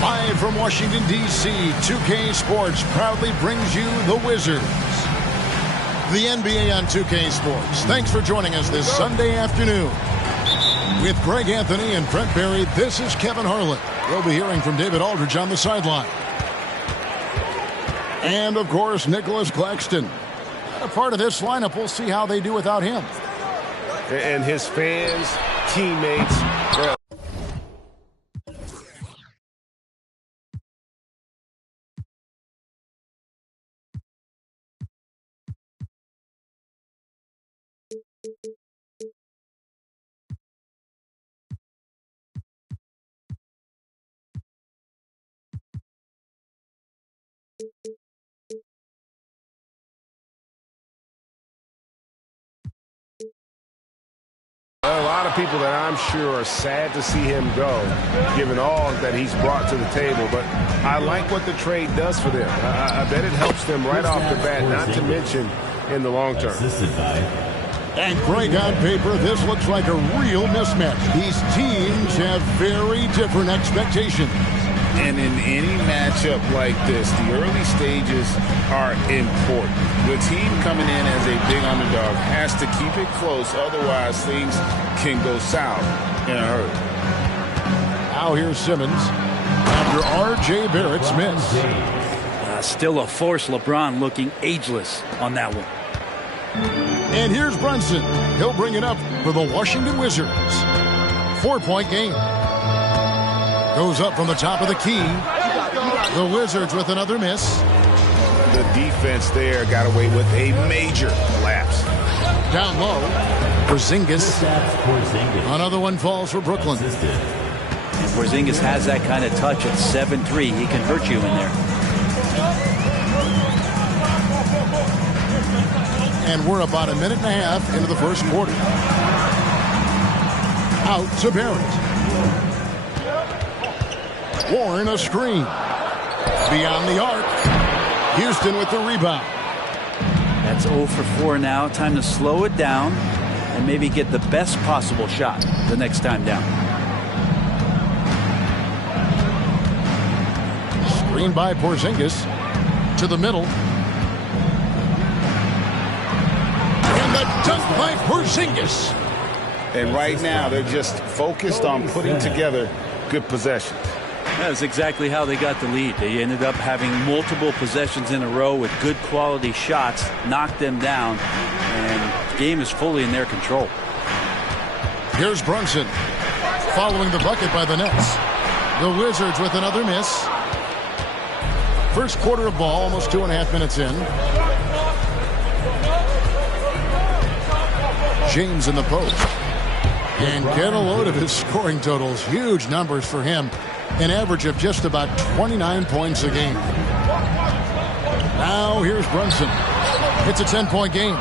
Live from Washington, D.C., 2K Sports proudly brings you the Wizards. The NBA on 2K Sports. Thanks for joining us this Sunday afternoon. With Greg Anthony and Brent Barry, this is Kevin Harlan. We'll be hearing from David Aldridge on the sideline. And, of course, Nicholas Claxton. A part of this lineup, we'll see how they do without him. And his fans, teammates, a lot of people that I'm sure are sad to see him go, given all that he's brought to the table. But I like what the trade does for them. I bet it helps them right off the bat, not to mention in the long term. And Greg, on paper, this looks like a real mismatch. These teams have very different expectations. And in any matchup like this, the early stages are important. The team coming in as a big underdog has to keep it close, otherwise things can go south in a hurry. Now here's Simmons after R.J. Barrett's miss. Still a force. LeBron looking ageless on that one. And here's Brunson. He'll bring it up for the Washington Wizards. 4-point game. Goes up from the top of the key. The Wizards with another miss. The defense there got away with a major lapse. Down low. Porzingis. Another one falls for Brooklyn. And Porzingis has that kind of touch at 7'3". He can hurt you in there. And we're about a minute and a half into the first quarter. Out to Barrett. Warren a screen. Beyond the arc. Houston with the rebound. That's 0 for 4 now. Time to slow it down and maybe get the best possible shot the next time down. Screen by Porzingis. To the middle. And the dunk by Porzingis. And right now they're just focused on putting together good possessions. That's exactly how they got the lead. They ended up having multiple possessions in a row with good quality shots, knocked them down, and the game is fully in their control. Here's Brunson following the bucket by the Nets. The Wizards with another miss. First quarter of ball, almost 2.5 minutes in. James in the post. And get a load of his scoring totals. Huge numbers for him. An average of just about 29 points a game. Now here's Brunson. It's a 10-point game.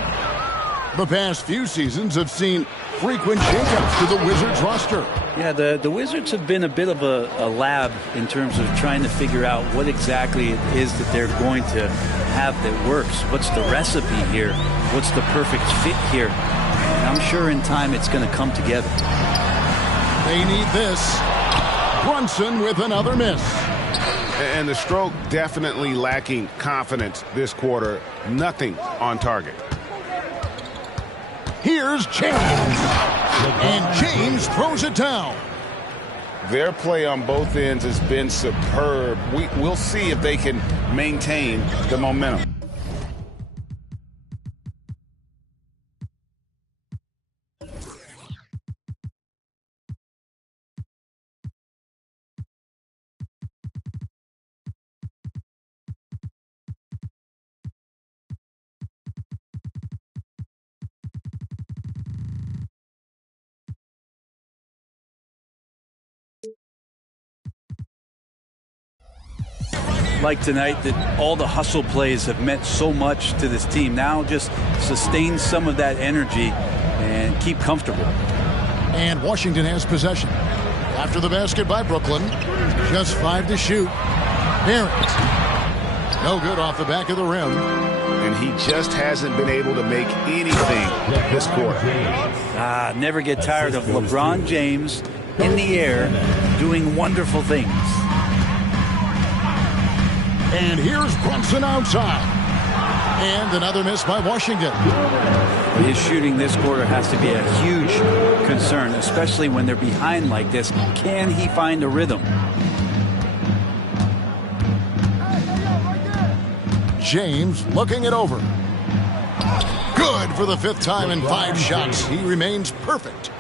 The past few seasons have seen frequent shakeups to the Wizards roster. Yeah, the Wizards have been a bit of a lab in terms of trying to figure out what exactly it is that they're going to have that works. What's the recipe here? What's the perfect fit here? And I'm sure in time it's going to come together. They need this. Brunson with another miss. And the stroke definitely lacking confidence this quarter. Nothing on target. Here's James. And James throws it down. Their play on both ends has been superb. We'll see if they can maintain the momentum. like tonight that all the hustle plays have meant so much to this team. Now just sustain some of that energy and keep comfortable. And Washington has possession. After the basket by Brooklyn. Just 5 to shoot. Barrett. No good off the back of the rim. And he just hasn't been able to make anything this quarter. Never get tired of LeBron James in the air doing wonderful things. And here's Brunson outside. And another miss by Washington. His shooting this quarter has to be a huge concern, especially when they're behind like this. Can he find a rhythm? James looking it over. Good for the 5th time in 5 shots. He remains perfect.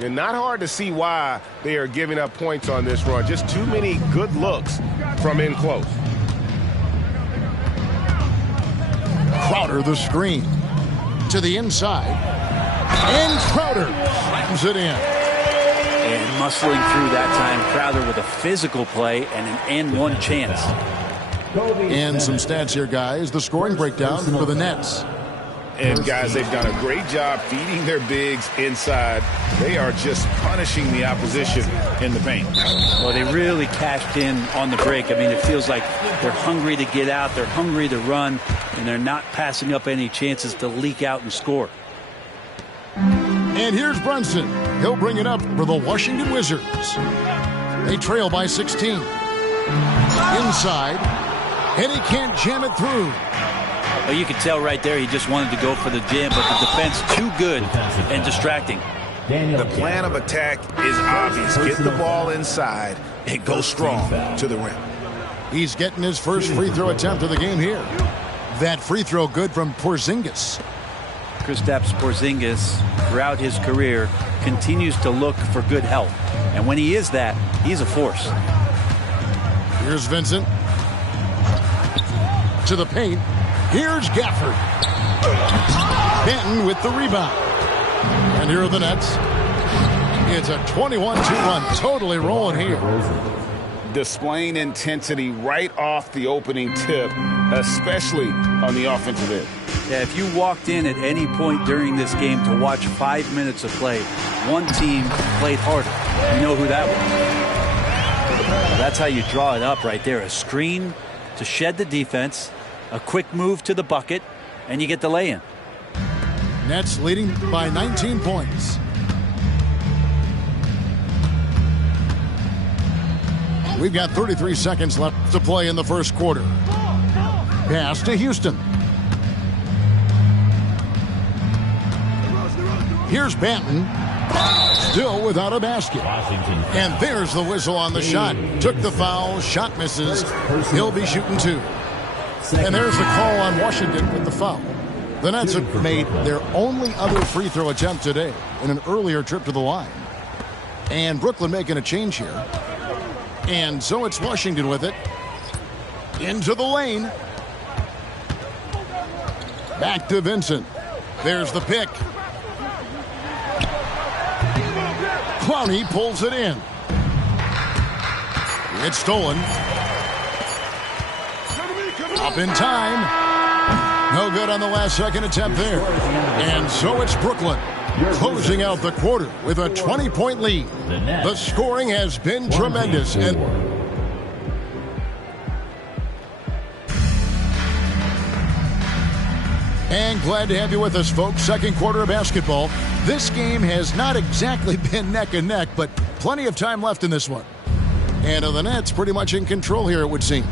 And not hard to see why they are giving up points on this run. Just too many good looks from in close. Crowder the screen. To the inside. And Crowder slams it in. And muscling through that time, Crowder with a physical play and an and-one chance. And some stats here, guys. The scoring breakdown for the Nets. And, guys, they've done a great job feeding their bigs inside. They are just punishing the opposition in the paint. Well, they really cashed in on the break. I mean, it feels like they're hungry to get out. They're hungry to run. And they're not passing up any chances to leak out and score. And here's Brunson. He'll bring it up for the Washington Wizards. They trail by 16. Inside. And he can't jam it through. Well, you could tell right there he just wanted to go for the jam, but the defense too good and distracting. The plan of attack is obvious. Get the ball inside and go strong to the rim. He's getting his first free throw attempt of the game here. That free throw good from Porzingis. Kristaps Porzingis, throughout his career, continues to look for good health. And when he is that, he's a force. Here's Vincent. To the paint. Here's Gafford. Benton with the rebound. And here are the Nets. It's a 21-2 run. Totally rolling here. Displaying intensity right off the opening tip, especially on the offensive end. Yeah, if you walked in at any point during this game to watch 5 minutes of play, one team played harder. You know who that was. That's how you draw it up right there. A screen to shed the defense, a quick move to the bucket, and you get the lay-in. Nets leading by 19 points. We've got 33 seconds left to play in the first quarter. Pass to Houston. Here's Banton. Still without a basket. And there's the whistle on the shot. Took the foul. Shot misses. He'll be shooting 2. And there's the call on Washington with the foul. The Nets have made their only other free throw attempt today in an earlier trip to the line. And Brooklyn making a change here. And so it's Washington with it. Into the lane. Back to Vincent. There's the pick. Clowney pulls it in. It's stolen. Up in time. No good on the last second attempt there. And so it's Brooklyn closing out the quarter with a 20-point lead. The scoring has been tremendous. And glad to have you with us, folks. Second quarter of basketball. This game has not exactly been neck and neck, but plenty of time left in this one. And the Nets pretty much in control here, it would seem.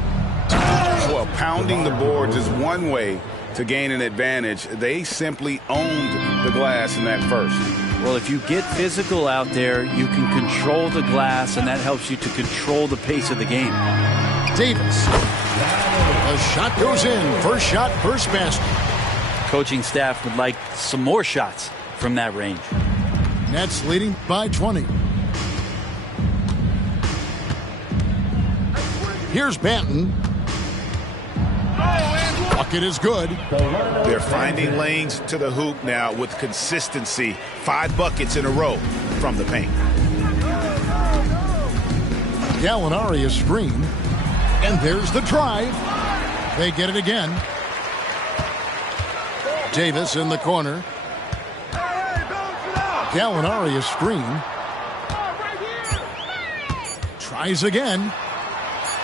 Well, pounding the boards is one way to gain an advantage. They simply owned the glass in that first. Well, if you get physical out there, you can control the glass, and that helps you to control the pace of the game. Davis. The shot goes in. First shot, first basket. Coaching staff would like some more shots from that range. Nets leading by 20. Here's Banton. Bucket is good. They're finding lanes to the hoop now with consistency. 5 buckets in a row from the paint. Gallinari is screened. And there's the drive. They get it again. Davis in the corner. Gallinari a screen. Tries again.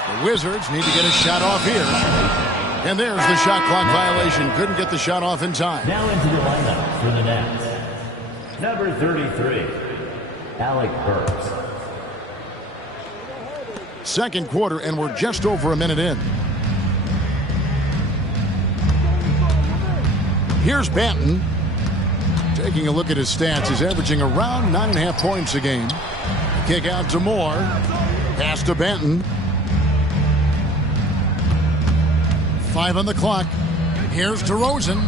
The Wizards need to get a shot off here. And there's the shot clock violation. Couldn't get the shot off in time. Now into the lineup for the Nets. Number 33, Alec Burks. Second quarter, and we're just over a minute in. Here's Banton. Taking a look at his stats, he's averaging around 9.5 points a game. Kick out to Moore. Pass to Banton. 5 on the clock. Here's DeRozan.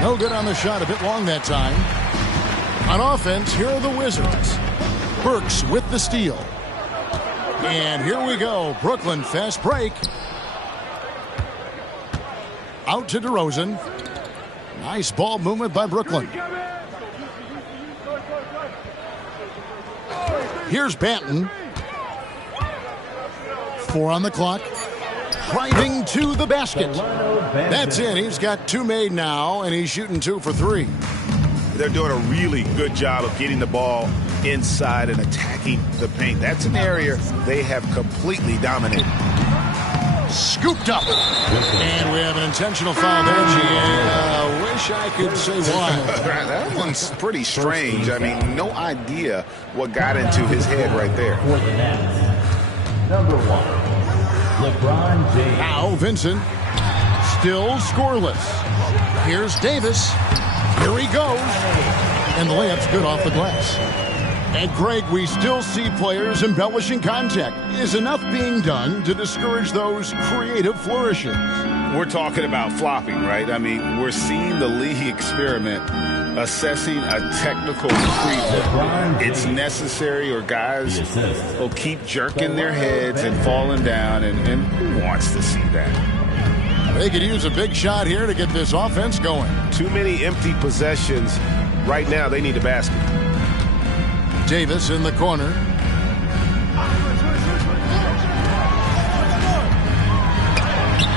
No good on the shot, a bit long that time. On offense, here are the Wizards. Burks with the steal. And here we go. Brooklyn fast break. Out to DeRozan. Nice ball movement by Brooklyn. Here's Banton. 4 on the clock. Driving to the basket. That's in. He's got 2 made now, and he's shooting 2 for 3. They're doing a really good job of getting the ball inside and attacking the paint. That's an area they have completely dominated. Scooped up. And we have an intentional foul there, G. Wish I could say why. That one's pretty strange. I mean, no idea what got into his head right there. For the Nets, number 1, LeBron James. Now Vincent. Still scoreless. Here's Davis. Here he goes. And the layup's good off the glass. And Greg, we still see players embellishing contact. Is enough being done to discourage those creative flourishes? We're talking about flopping, right? I mean, we're seeing the league experiment assessing a technical free throw. It's necessary, or guys will keep jerking their heads and falling down, and who wants to see that? They could use a big shot here to get this offense going. Too many empty possessions. Right now, they need a basket. Davis in the corner.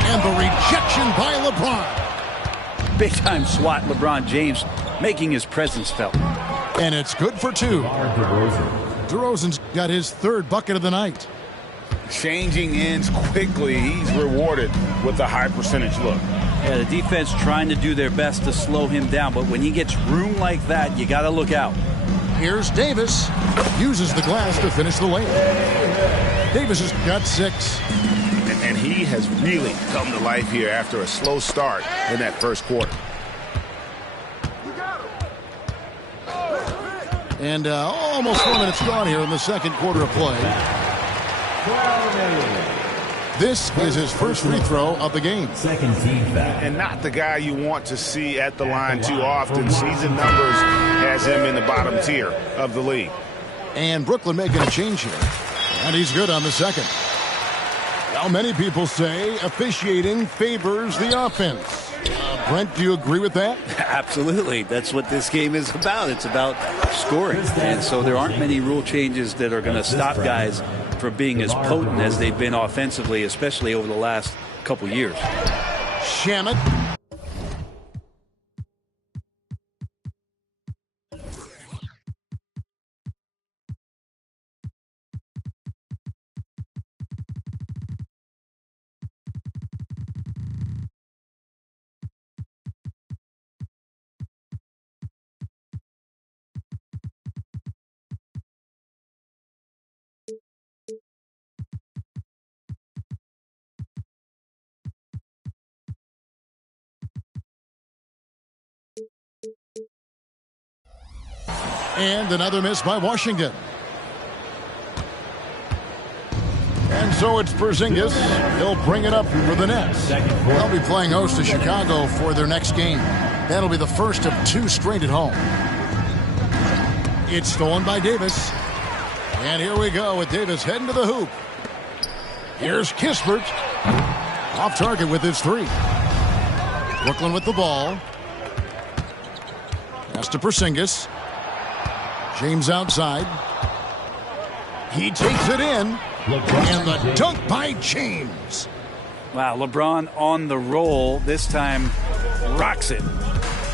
And the rejection by LeBron. Big-time swat, LeBron James making his presence felt. And it's good for 2. DeRozan's got his 3rd bucket of the night. Changing ends quickly. He's rewarded with a high percentage look. Yeah, the defense trying to do their best to slow him down, but when he gets room like that, you got to look out. Here's Davis. Uses the glass to finish the layup. Davis has got 6. And he has really come to life here after a slow start in that first quarter. And almost 4 minutes gone here in the second quarter of play. This is his first free throw of the game. Second team foul. And not the guy you want to see at the line too often. Season numbers has him in the bottom tier of the league. And Brooklyn making a change here. And he's good on the second. Now, many people say officiating favors the offense. Brent, do you agree with that? Absolutely. That's what this game is about. It's about scoring. And so there aren't many rule changes that are going to stop guys from being as potent as they've been offensively, especially over the last couple years. Shamet. And another miss by Washington. And so it's Porzingis. He'll bring it up for the Nets. They'll be playing host to Chicago for their next game. That'll be the first of 2 straight at home. It's stolen by Davis. And here we go with Davis heading to the hoop. Here's Kispert. Off target with his 3. Brooklyn with the ball. Pass to Porzingis. James outside. He takes it in. And the dunk by James. Wow, LeBron on the roll. This time rocks it.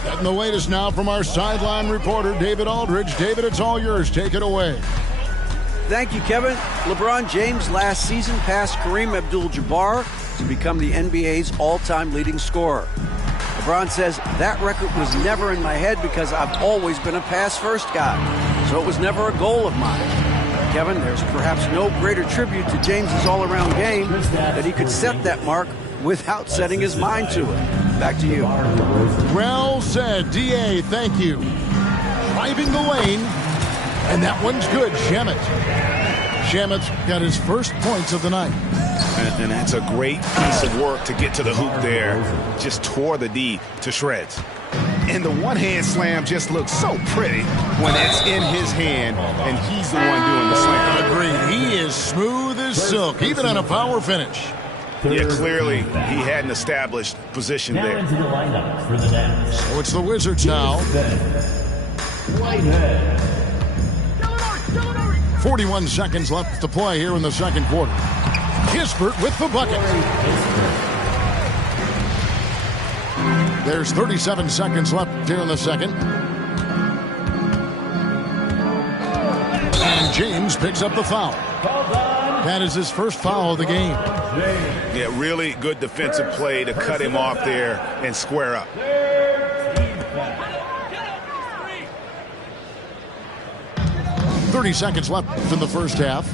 Getting the latest now from our sideline reporter, David Aldridge. David, it's all yours. Take it away. Thank you, Kevin. LeBron James last season passed Kareem Abdul-Jabbar to become the NBA's all-time leading scorer. LeBron says, that record was never in my head because I've always been a pass-first guy, so it was never a goal of mine. Kevin, there's perhaps no greater tribute to James's all-around game that he could set that mark without setting his mind to it. Back to you. Well said, D.A., thank you. Driving the lane, and that one's good, Shamet. Shamet's got his first points of the night. And that's a great piece of work to get to the hoop there. Just tore the D to shreds. And the one-hand slam just looks so pretty when it's in his hand and he's the one doing the slam. Agreed. He is smooth as silk, even on a power finish. Yeah, clearly he had an established position Now there. into the lineup for the Nets. So it's the Wizards now. Whitehead. 41 seconds left to play here in the second quarter. Kispert with the bucket. There's 37 seconds left here in the second. And James picks up the foul. That is his first foul of the game. Yeah, really good defensive play to cut him off there and square up. Seconds left in the first half.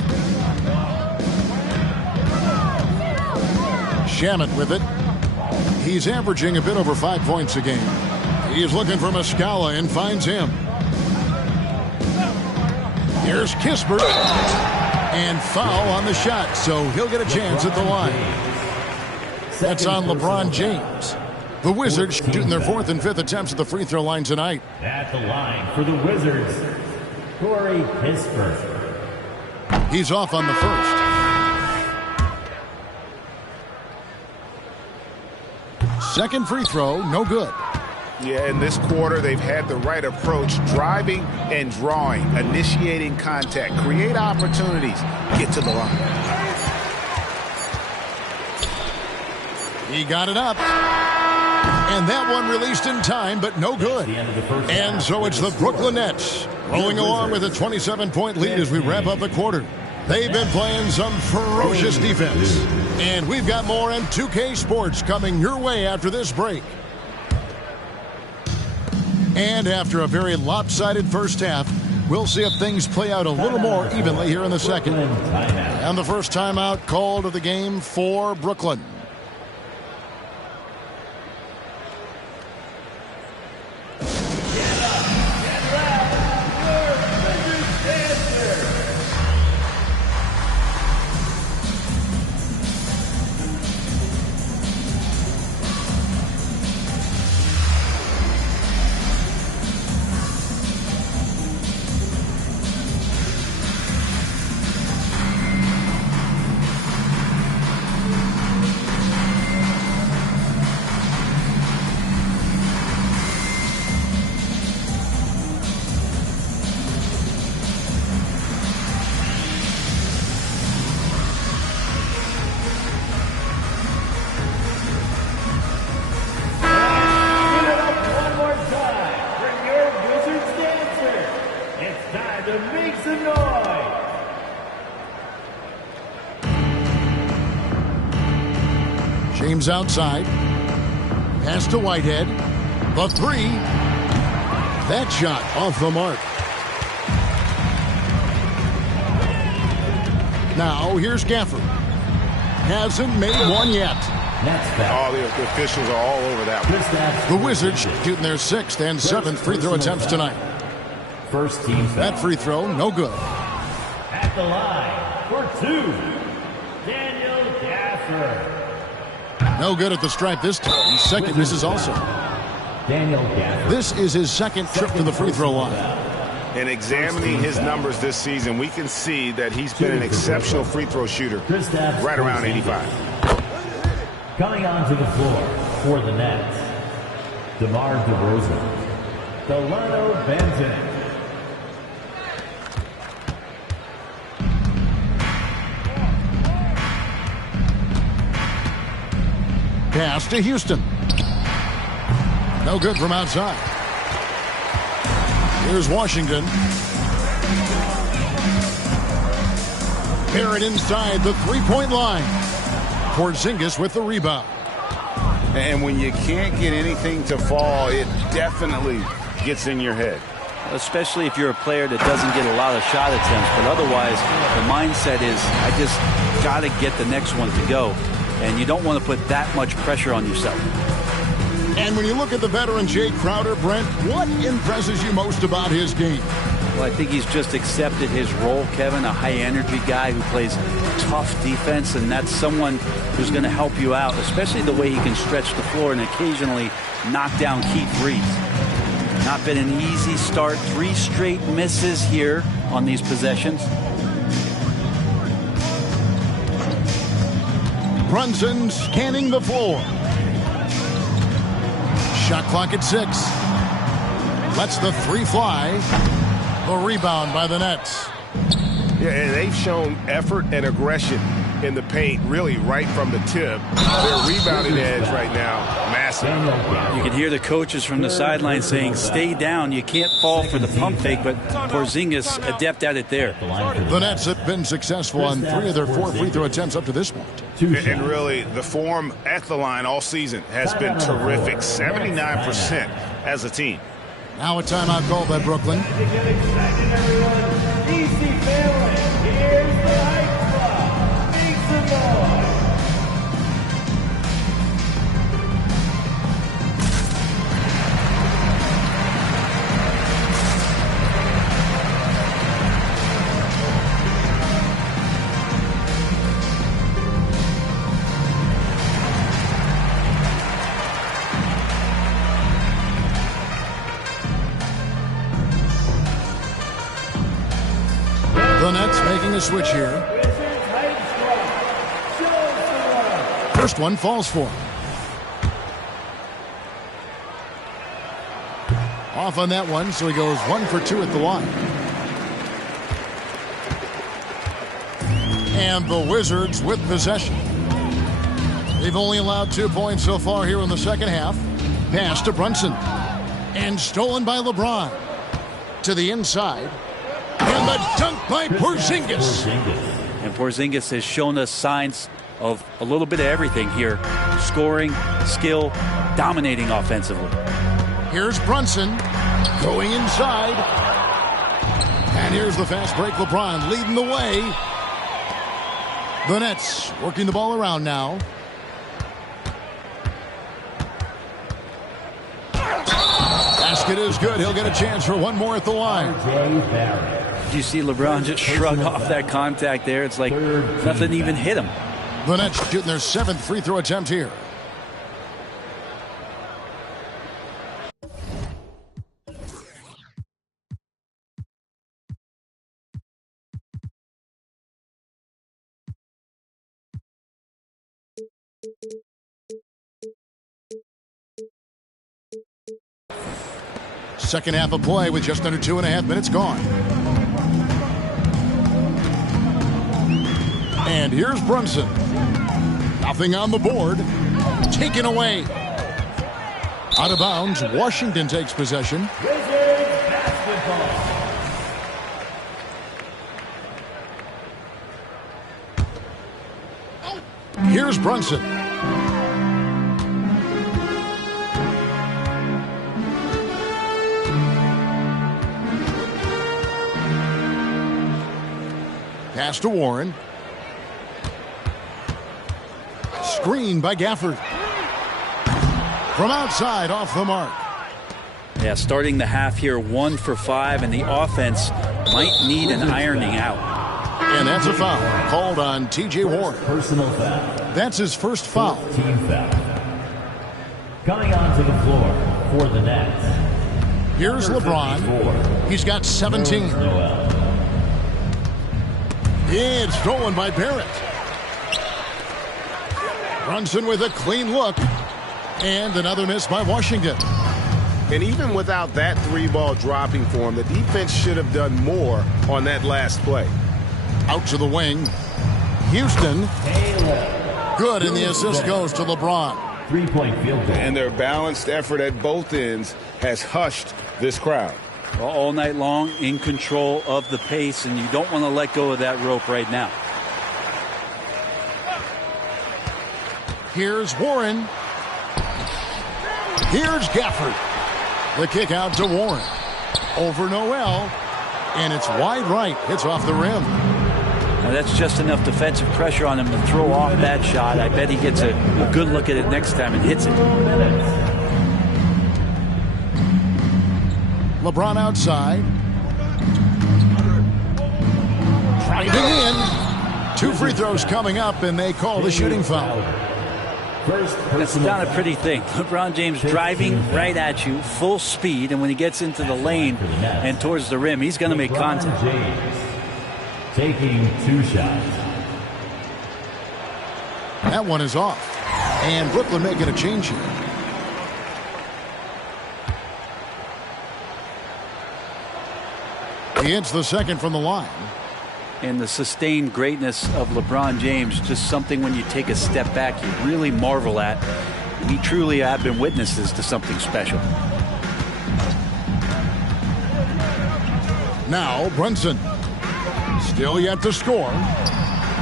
Shamet with it. He's averaging a bit over 5 points a game. He is looking for Muscala and finds him. Here's Kispert. And foul on the shot, so he'll get a chance at the line. That's on LeBron James. The Wizards shooting their fourth and fifth attempts at the free throw line tonight. At the line for the Wizards, Corey Kispert. He's off on the first. Second free throw, no good. Yeah, in this quarter, they've had the right approach, driving and drawing, initiating contact, create opportunities, get to the line. He got it up. And that one released in time, but no good. And so it's the Brooklyn Nets rolling along with a 27-point lead as we wrap up the quarter. They've been playing some ferocious defense. And we've got more on 2K Sports coming your way after this break. And after a very lopsided first half, we'll see if things play out a little more evenly here in the second. And the first timeout called of the game for Brooklyn. James outside. Pass to Whitehead. The three. That shot off the mark. Now here's Gafford. Hasn't made one yet. Oh, the officials are all over that one. The Wizards shooting their sixth and seventh free throw attempts tonight. First team. That free throw, no good. At the line for two, Daniel Gafford. No good at the stripe this time. Second misses also. Daniel Gafford. This is his second trip to the free throw line. And examining his numbers this season, we can see that he's been an exceptional free throw shooter, right around 85. Coming onto the floor for the Nets, DeMar DeRozan, Delano Benton. Pass to Houston. No good from outside. Here's Washington. Barrett inside the three-point line. Porzingis with the rebound. And when you can't get anything to fall, it definitely gets in your head. Especially if you're a player that doesn't get a lot of shot attempts. But otherwise, the mindset is, I just got to get the next one to go. And you don't want to put that much pressure on yourself. And when you look at the veteran Jay Crowder, Brent, what impresses you most about his game? Well, I think he's just accepted his role, Kevin, a high-energy guy who plays tough defense, and that's someone who's going to help you out, especially the way he can stretch the floor and occasionally knock down key threes. Not been an easy start. 3 straight misses here on these possessions. Brunson scanning the floor. Shot clock at 6. Lets the 3 fly. The rebound by the Nets. Yeah, and they've shown effort and aggression in the paint, really right from the tip. Their rebounding edge right now, massive. You can hear the coaches from the sideline saying, stay down. You can't fall for the pump fake, but Porzingis adept at it there. The Nets have been successful on 3 of their 4 free throw attempts up to this point. And really, the form at the line all season has been terrific. 79% as a team. Now a timeout called by Brooklyn. The Nets making a switch here. First one falls for him. Off on that one, so he goes 1 for 2 at the line. And the Wizards with possession. They've only allowed 2 points so far here in the second half. Pass to Brunson. And stolen by LeBron. To the inside. And the dunk by Porzingis. And Porzingis has shown us signs of a little bit of everything here. Scoring, skill, dominating offensively. Here's Brunson going inside. And here's the fast break. LeBron leading the way. The Nets working the ball around now. Basket is good. He'll get a chance for one more at the line. You see LeBron just shrug off that contact there. It's like nothing even hit him. The Nets shooting their 7th free throw attempt here. Second half of play with just under 2.5 minutes gone. And here's Brunson. Nothing on the board. Taken away. Out of bounds. Washington takes possession. Here's Brunson. Pass to Warren. Screen by Gafford. From outside, off the mark. Yeah, starting the half here 1 for 5, and the offense might need an ironing out. And that's a foul called on T.J. Warren. Personal foul. That's his first foul. Team foul. Coming onto the floor for the Nets. Here's LeBron. He's got 17. It's stolen by Barrett. Brunson with a clean look. And another miss by Washington. And even without that 3-ball dropping for him, the defense should have done more on that last play. Out to the wing. Houston. Good, and the assist goes to LeBron. 3-point field goal. And their balanced effort at both ends has hushed this crowd. Well, all night long, in control of the pace, and you don't want to let go of that rope right now. Here's Warren. Here's Gafford. The kick out to Warren. Over Noel. And it's wide right. Hits off the rim. Now that's just enough defensive pressure on him to throw off that shot. I bet he gets a good look at it next time and hits it. LeBron outside. Driving in. 2 free throws coming up, and they call the shooting foul. That's not a pretty thing. LeBron James driving right at you, full speed, and when he gets into the lane and towards the rim, he's going to make contact. James taking 2 shots. That one is off. And Brooklyn making a change here. He hits the second from the line. And the sustained greatness of LeBron James, just something when you take a step back, you really marvel at. We truly have been witnesses to something special. Now Brunson. Still yet to score.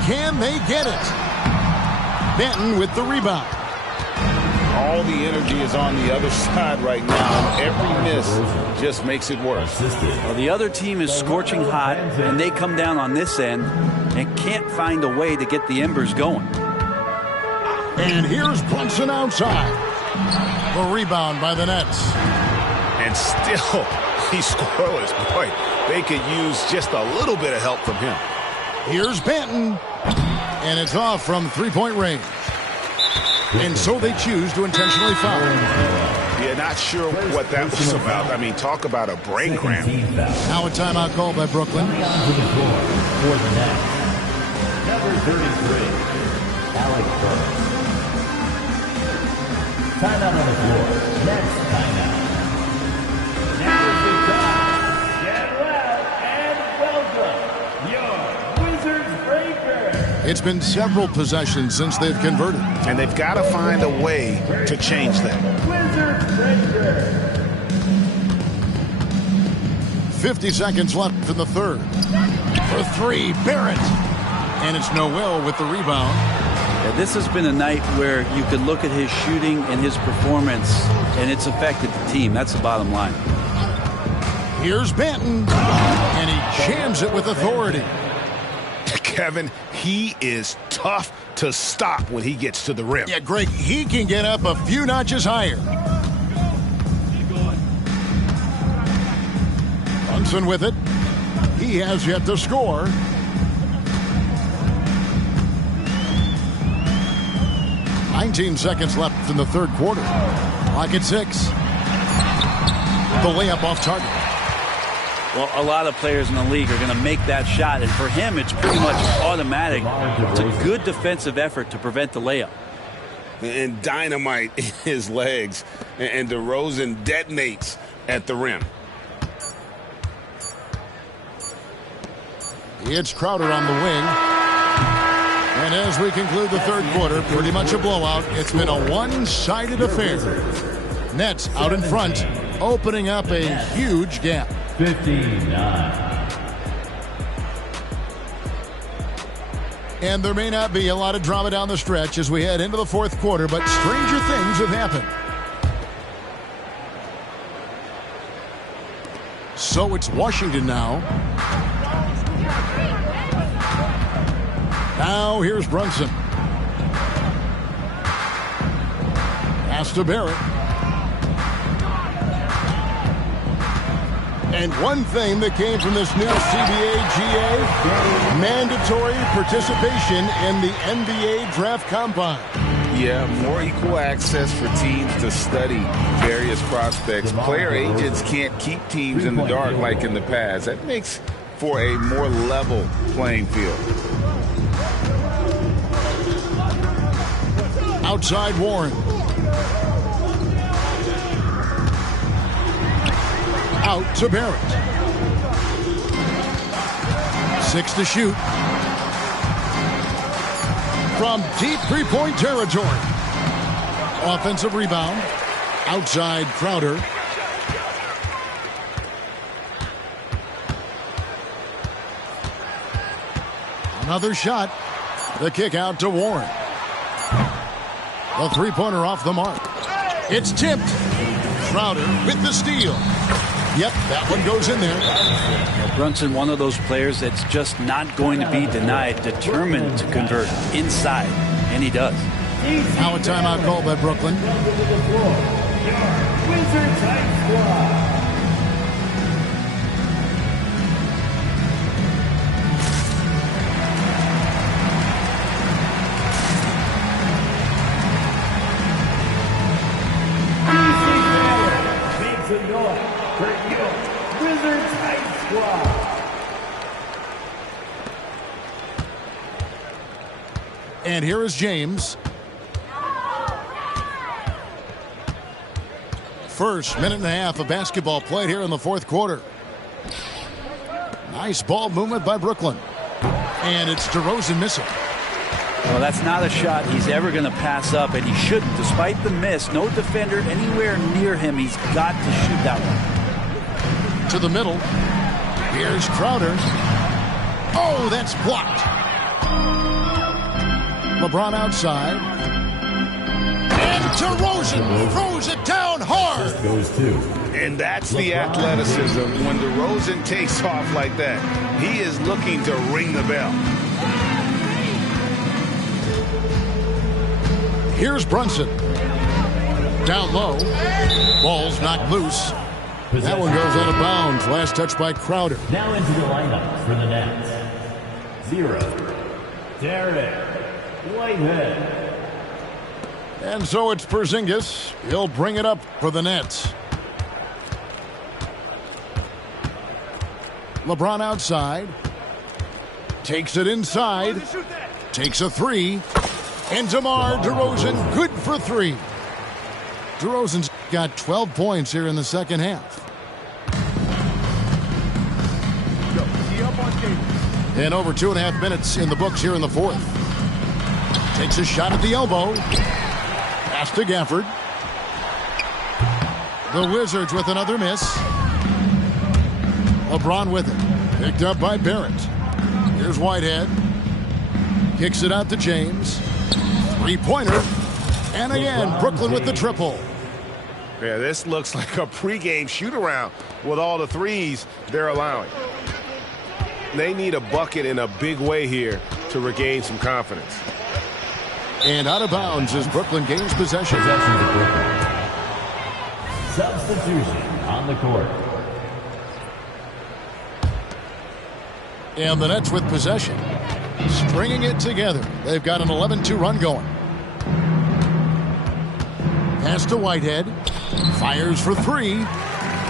Can they get it? Benton with the rebound. All the energy is on the other side right now. Every miss just makes it worse. Well, the other team is scorching hot, and they come down on this end and can't find a way to get the embers going. And here's Brunson outside. The rebound by the Nets. And still, he's scoreless. Boy, they could use just a little bit of help from him. Here's Benton. And it's off from 3-point range. And so they choose to intentionally foul. Yeah, not sure what that was about. I mean, talk about a brain cramp. Now a timeout called by Brooklyn. For the Nets, number 33, Alec Burks. Timeout on the floor. Nets timeout. Get well and welcome your Wizards Breaker. It's been several possessions since they've converted. And they've got to find a way to change that. Wizards Breaker. 50 seconds left in the third. For 3, Barrett. And it's Noel with the rebound. Yeah, this has been a night where you could look at his shooting and his performance, and it's affected the team. That's the bottom line. Here's Benton. And he jams it with authority. Kevin, he is tough to stop when he gets to the rim. Yeah, Greg, he can get up a few notches higher. Brunson with it. He has yet to score. "19 seconds left in the third quarter. Clock at 6. The layup off target. Well, a lot of players in the league are going to make that shot, and for him, it's pretty much automatic. It's a good defensive effort to prevent the layup. And dynamite in his legs. And DeRozan detonates at the rim. It's Crowder on the wing. And as we conclude the third quarter, pretty much a blowout. It's been a one-sided affair. Nets out in front, opening up a huge gap. 59. And there may not be a lot of drama down the stretch as we head into the fourth quarter, but stranger things have happened. So it's Washington now. Now here's Brunson. Pass to Barrett. And one thing that came from this new CBA GA, mandatory participation in the NBA Draft Combine. Yeah, more equal access for teams to study various prospects. Player agents can't keep teams in the dark like in the past. That makes for a more level playing field. Outside Warren. Out to Barrett. 6 to shoot. From deep three-point territory. Offensive rebound. Outside Crowder. Another shot. The kick out to Warren. The three-pointer off the mark. It's tipped. Crowder with the steal. Yep, that one goes in there. Brunson, one of those players that's just not going to be denied, determined to convert inside, and he does. Now a timeout called by Brooklyn. And here is James. First minute and a half of basketball played here in the fourth quarter. Nice ball movement by Brooklyn. And it's DeRozan missing. Well, that's not a shot he's ever going to pass up, and he shouldn't. Despite the miss, no defender anywhere near him. He's got to shoot that one. To the middle. Here's Crowder. Oh, that's blocked. LeBron outside. And DeRozan throws it down hard. And that's the athleticism. When DeRozan takes off like that, he is looking to ring the bell. Here's Brunson. Down low. Ball's knocked loose. That one goes out of bounds. Last touch by Crowder. Now into the lineup for the Nets. 0. Derek Whitehead. And so it's Porzingis. He'll bring it up for the Nets. LeBron outside. Takes it inside. Takes a three. And DeMar DeRozan good for three. DeRozan's got 12 points here in the second half. And over 2.5 minutes in the books here in the fourth. Takes a shot at the elbow. Pass to Gafford. The Wizards with another miss. LeBron with it. Picked up by Barrett. Here's Whitehead. Kicks it out to James. Three-pointer. And again, Brooklyn with the triple. Yeah, this looks like a pregame shoot-around with all the threes they're allowing. They need a bucket in a big way here to regain some confidence. And out of bounds as Brooklyn gains possession. Substitution on the court. And the Nets with possession. Stringing it together. They've got an 11-2 run going. Pass to Whitehead. Fires for three.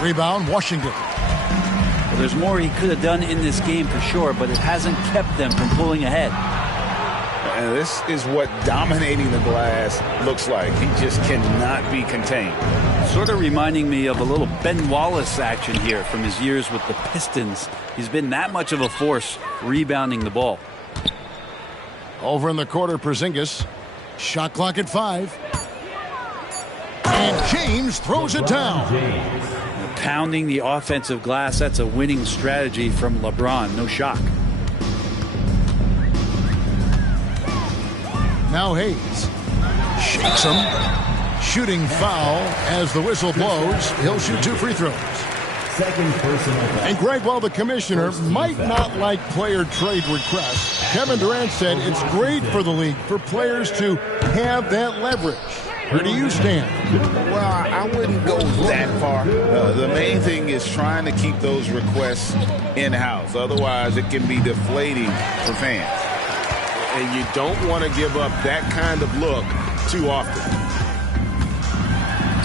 Rebound, Washington. Well, there's more he could have done in this game for sure, but it hasn't kept them from pulling ahead. And this is what dominating the glass looks like. He just cannot be contained. Sort of reminding me of a little Ben Wallace action here from his years with the Pistons. He's been that much of a force rebounding the ball. Over in the quarter, Porzingis. Shot clock at 5. And James throws it down. Pounding the offensive glass, that's a winning strategy from LeBron. No shock. Now Hayes. Shakes him. Shooting foul as the whistle blows. He'll shoot 2 free throws. Second personal foul. And Greg, while the commissioner might not like player trade requests, Kevin Durant said it's great for the league for players to have that leverage. Where do you stand? Well, I wouldn't go that far. The main thing is trying to keep those requests in-house. Otherwise, it can be deflating for fans. And you don't want to give up that kind of look too often.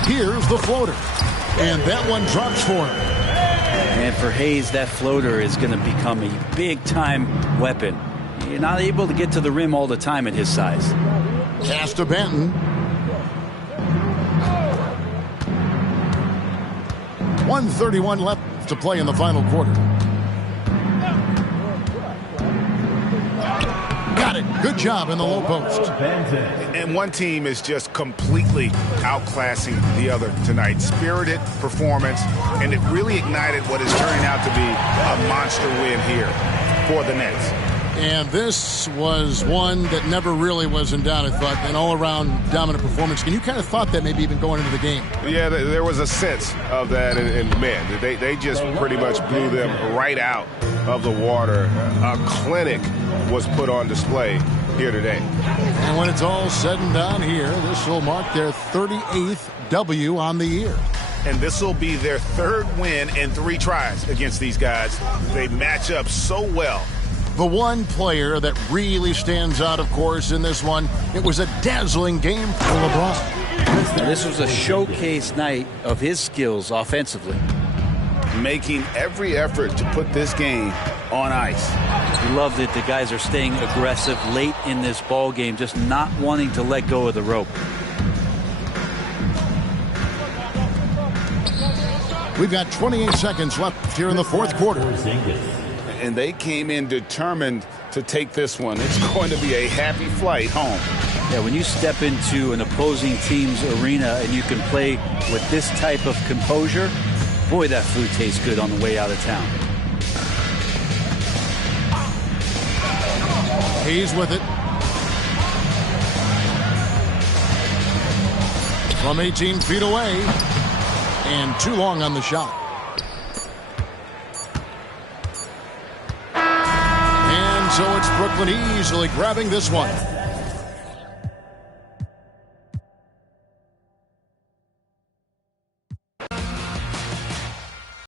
Here's the floater. And that one drops for him. And for Hayes, that floater is going to become a big-time weapon. You're not able to get to the rim all the time at his size. Pass to Benton. 1:31 left to play in the final quarter. Got it. Good Great job in the low post. And one team is just completely outclassing the other tonight. Spirited performance, and it really ignited what is turning out to be a monster win here for the Nets. And this was one that never really was in doubt, I thought, an all-around dominant performance. And you kind of thought that maybe even going into the game. Yeah, there was a sense of that in men. They just pretty much blew them right out of the water. A clinic was put on display here today. And when it's all said and done here, this will mark their 38th W on the year. And this will be their third win in 3 tries against these guys. They match up so well. The one player that really stands out, of course, in this one, it was a dazzling game for LeBron. This was a showcase night of his skills offensively. Making every effort to put this game on ice. We love that the guys are staying aggressive late in this ball game, just not wanting to let go of the rope. We've got 28 seconds left here in the fourth quarter. And they came in determined to take this one. It's going to be a happy flight home. Yeah, when you step into an opposing team's arena and you can play with this type of composure, boy, that food tastes good on the way out of town. He's with it. From 18 feet away. And too long on the shot. So it's Brooklyn easily grabbing this one.